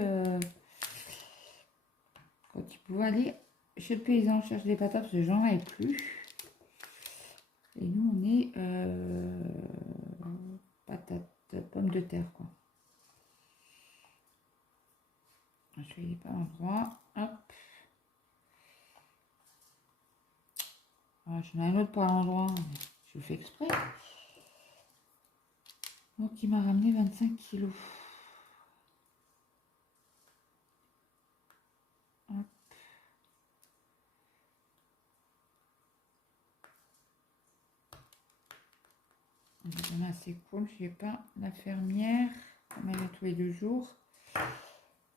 quand il pouvait aller chez le paysan chercher des patates parce que j'en avais plus. Et nous, on est patates, pommes de terre, quoi. Je suis pas l'endroit. Hop. Ah, j'en ai un autre par l'endroit. Je fais exprès. Donc, il m'a ramené 25 kilos. Hop. C'est cool. Je n'ai pas l'infirmière. On est tous les 2 jours.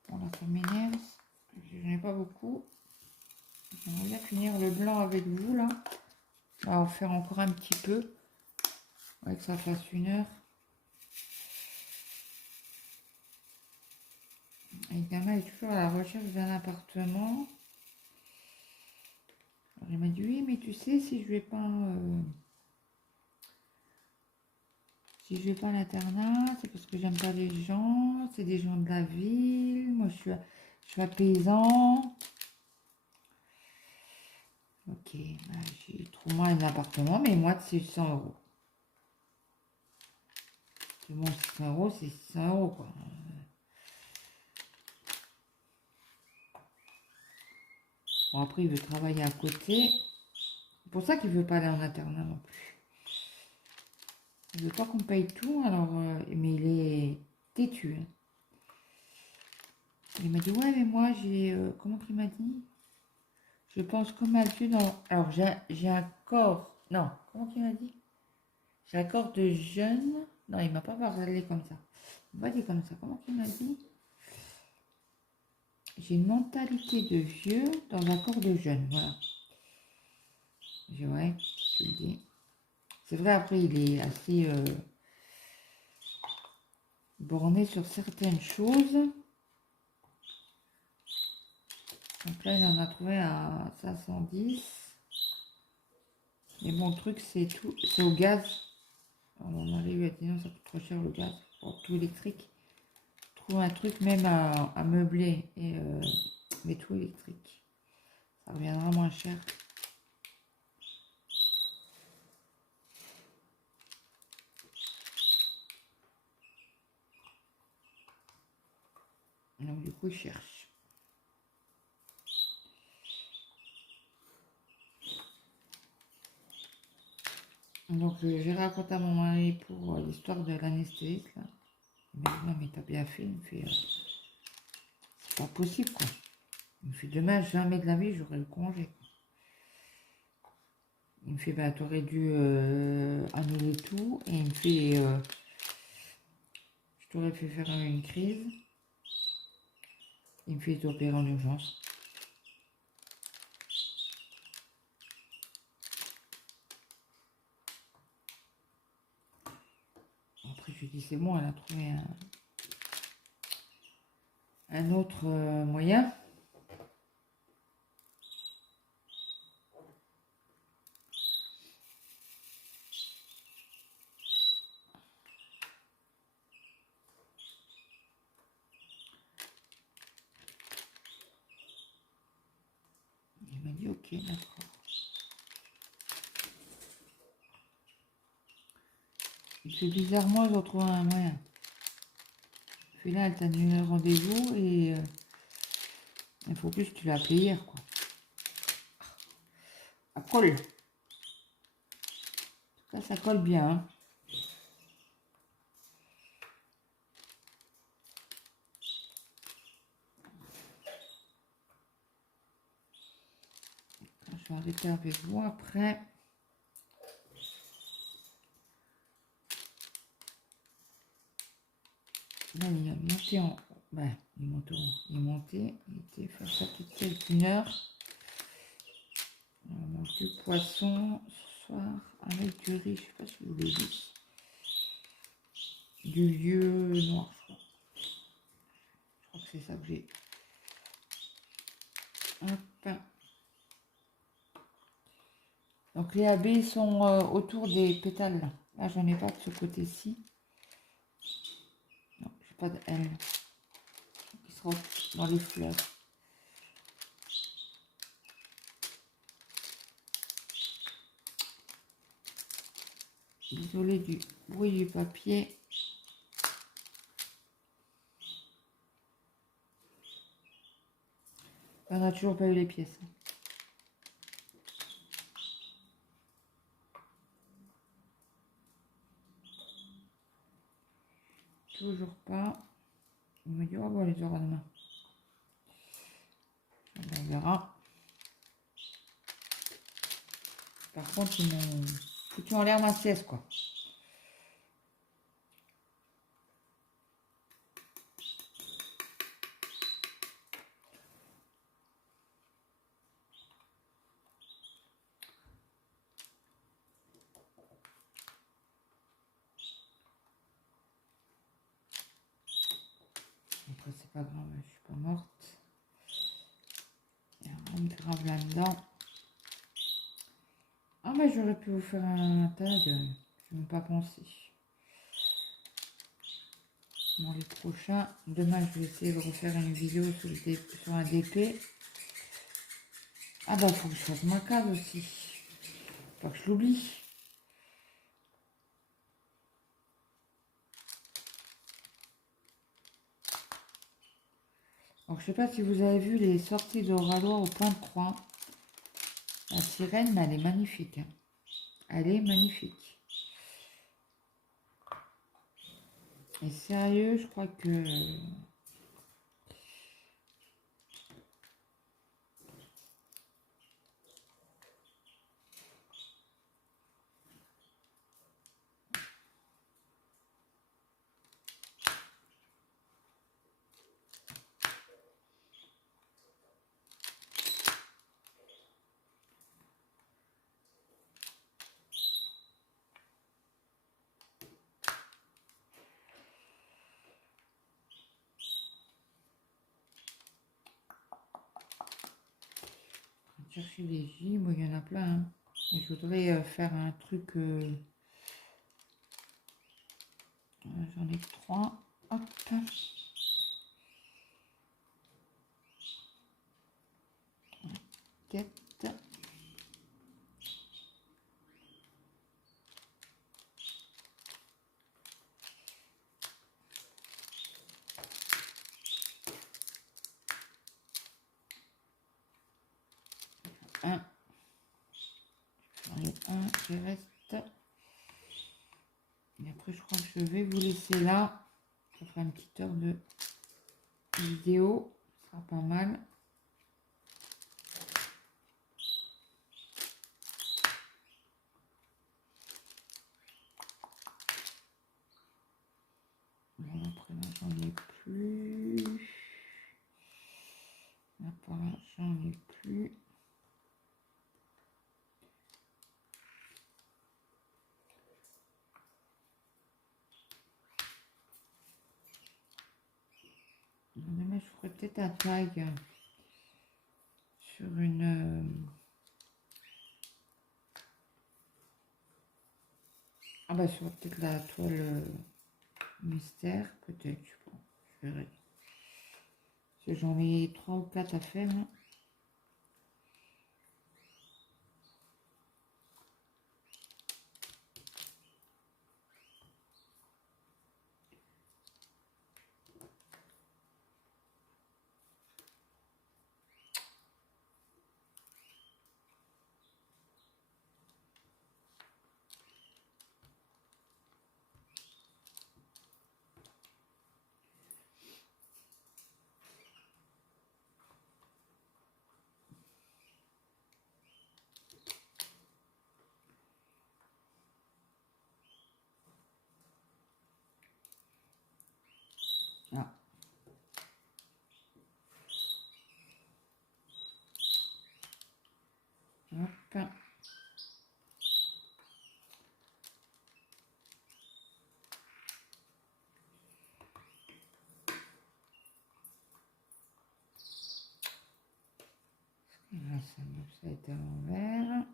Bon, la ça m'énerve. J'en ai pas beaucoup. J'aimerais bien finir le blanc avec vous, là. On va en faire encore un petit peu. Ouais, que ça fasse 1 heure. Et le gamin est toujours à la recherche d'un appartement. Alors, il m'a dit, oui, mais tu sais, si je vais pas... si je vais pas à l'internat, c'est parce que j'aime pas les gens. C'est des gens de la ville. Moi, je suis paysan. Ok, bah, trouve-moi un appartement, mais moi, c'est 600 euros. C'est bon, 600 euros, c'est 600 euros, quoi. Bon, après, il veut travailler à côté. C'est pour ça qu'il veut pas aller en internat non plus. Il veut pas qu'on paye tout, alors... mais il est têtu. Hein. Il m'a dit, ouais, mais moi, j'ai... comment qu'il m'a dit? Je pense comme Mathieu dans... Alors, j'ai un corps... Non, comment qu'il m'a dit? J'ai un corps de jeune... Non, il m'a pas parlé comme ça. Il m'a dit comme ça. Comment qu'il m'a dit? J'ai une mentalité de vieux dans un corps de jeune, voilà. J'ai ouais, je le dis. C'est vrai, après, il est assez borné sur certaines choses. Donc là, il en a trouvé à 510. Mais bon, le truc, c'est tout, c'est au gaz. Alors, mon mari lui a dit non, ça coûte trop cher le gaz pour tout électrique. Trouve un truc même à meubler, et, mais tout électrique. Ça reviendra moins cher. Donc du coup, il cherche. Donc j'ai raconté à mon mari pour l'histoire de l'anesthésiste. Là. Il m'a dit non mais t'as bien fait. Il me fait c'est pas possible quoi. Il me fait demain jamais de la vie j'aurais le congé. Il me fait bah t'aurais dû annuler tout et il me fait je t'aurais fait faire une crise. Il me fait t'opérer en urgence. Après je lui dis c'est bon elle a trouvé un autre moyen. Il m'a dit ok. ok, d'accord. Et puis bizarrement, je retrouve un moyen. Puis là, elle t'a donné un rendez-vous et il faut plus que tu l'as appelé hier, quoi. Ça colle. Ça colle bien. Hein. Je vais arrêter avec vous après. Là, il a monté en... Ben, il est monté en... Il est monté. Il était faire ça toute seule une heure. On mange du poisson ce soir avec du riz. Je sais pas si vous l'avez dit. Du lieu noir, je crois. Je crois que c'est ça que j'ai. Hop. Donc les AB sont autour des pétales. Là, j'en ai pas de ce côté-ci. Non, j'ai pas de L. Qui sera dans les fleurs. Désolée du bruit du papier. On n'a toujours pas eu les pièces. Toujours pas. Il me dit, oh bon, les aura demain. On verra. Par contre, ils m'ont foutu en l'air ma sieste, quoi. Après, c'est pas grave, je suis pas morte. Il y a rien de grave là-dedans. Ah, mais j'aurais pu vous faire un tag. Je n'ai même pas pensé. Dans les prochains, demain, je vais essayer de refaire une vidéo sur un DP. Ah, bah, il faut que je fasse ma case aussi. Pas que je l'oublie. Donc, je sais pas si vous avez vu les sorties de Ralois au point de croix. La sirène, elle est magnifique. Hein. Elle est magnifique. Et sérieux, je crois que... Chercher les J, moi il y en a plein. Hein. Et je voudrais faire un truc... j'en ai 3. Hop. 4. Un. J'en ai un qui reste. Et après, je crois que je vais vous laisser là. Ça fera une petite heure de vidéo. Ce sera pas mal. Bon, après, là, j'en ai plus. Là, par là, j'en ai plus. Demain, je ferai peut-être un tag sur une... Ah bah sur peut-être la toile mystère, peut-être, je sais pas. Je verrai. Parce que j'en ai 3 ou 4 à faire. Hein. Hop. Là, ça a été à l'envers.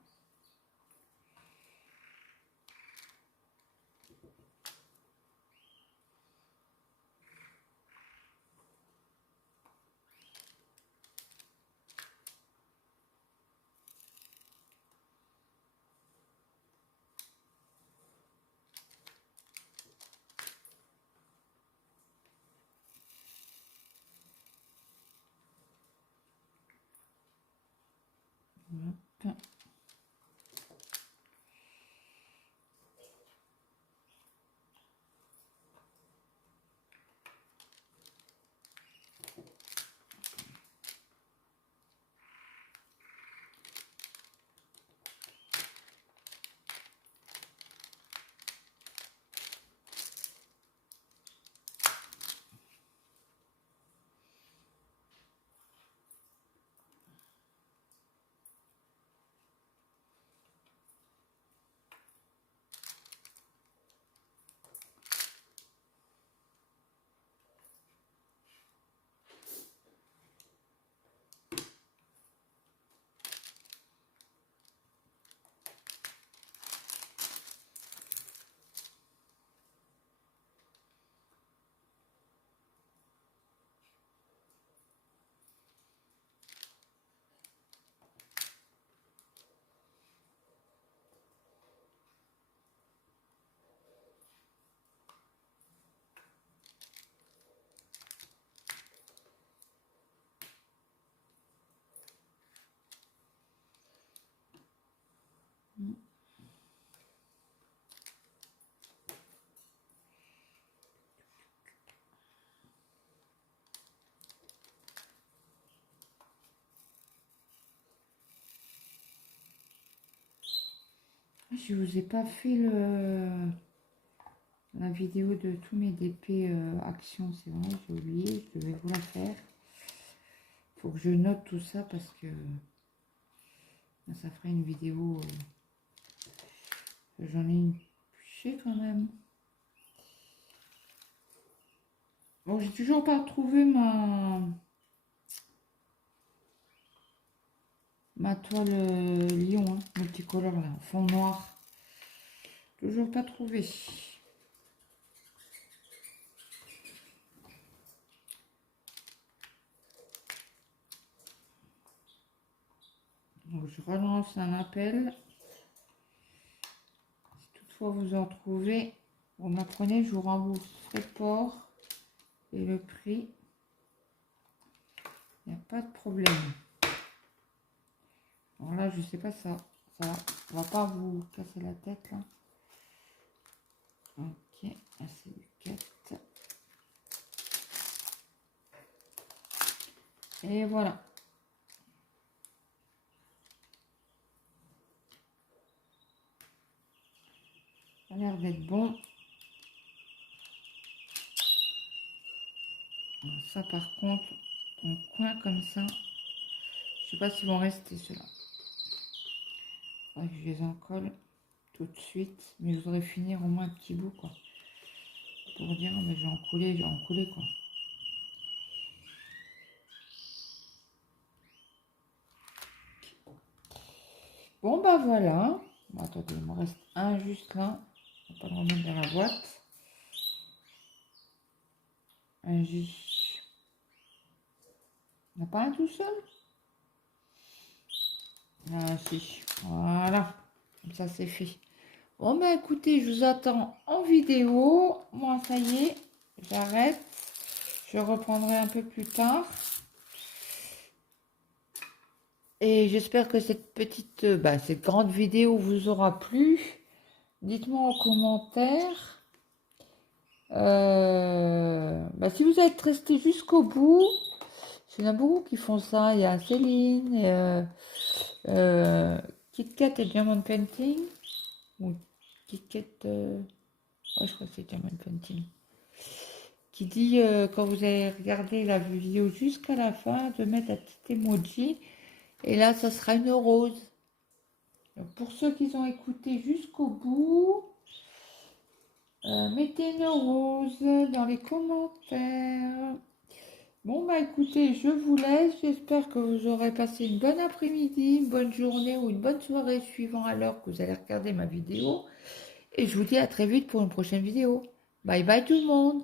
Hop. Je vous ai pas fait la vidéo de tous mes DP actions, c'est vrai, j'ai oublié, je devais vous la faire. Faut que je note tout ça parce que ça ferait une vidéo. J'en ai une fichée quand même. Bon, j'ai toujours pas retrouvé ma toile lion, hein, multicolore là, fond noir. Toujours pas trouvé. Donc, je relance un appel. Si toutefois vous en trouvez, vous m'apprenez, je vous rembourse frais de port et le prix. Il n'y a pas de problème. Alors là, je sais pas ça. Ça va pas vous casser la tête là. Ok, c'est du 4. Et voilà. Ça a l'air d'être bon. Alors ça par contre, en coin comme ça, je sais pas s'ils vont rester ceux-là. Je les en colle tout de suite, mais je voudrais finir au moins un petit bout quoi. Pour dire, mais j'ai en collé quoi. Bon bah voilà. Bon, attendez, il me reste un juste là. On va pas le remettre dans la boîte. Un J. On n'a pas un tout seul? Ah si. Voilà. Comme ça c'est fait. Bon bah écoutez, je vous attends en vidéo. Moi ça y est, j'arrête. Je reprendrai un peu plus tard. Et j'espère que cette petite, cette grande vidéo vous aura plu. Dites-moi en commentaire. Si vous êtes resté jusqu'au bout, il y en a beaucoup qui font ça. Il y a Céline, KitKat et Diamond Painting. Ou KitKat, ouais, je crois que c'est Diamond Painting. Qui dit, quand vous avez regardé la vidéo jusqu'à la fin, de mettre un petit emoji. Et là, ça sera une rose. Donc, pour ceux qui ont écouté jusqu'au bout, mettez une rose dans les commentaires. Bon, bah écoutez, je vous laisse. J'espère que vous aurez passé une bonne après-midi, une bonne journée ou une bonne soirée suivant à l'heure que vous allez regarder ma vidéo. Et je vous dis à très vite pour une prochaine vidéo. Bye bye tout le monde.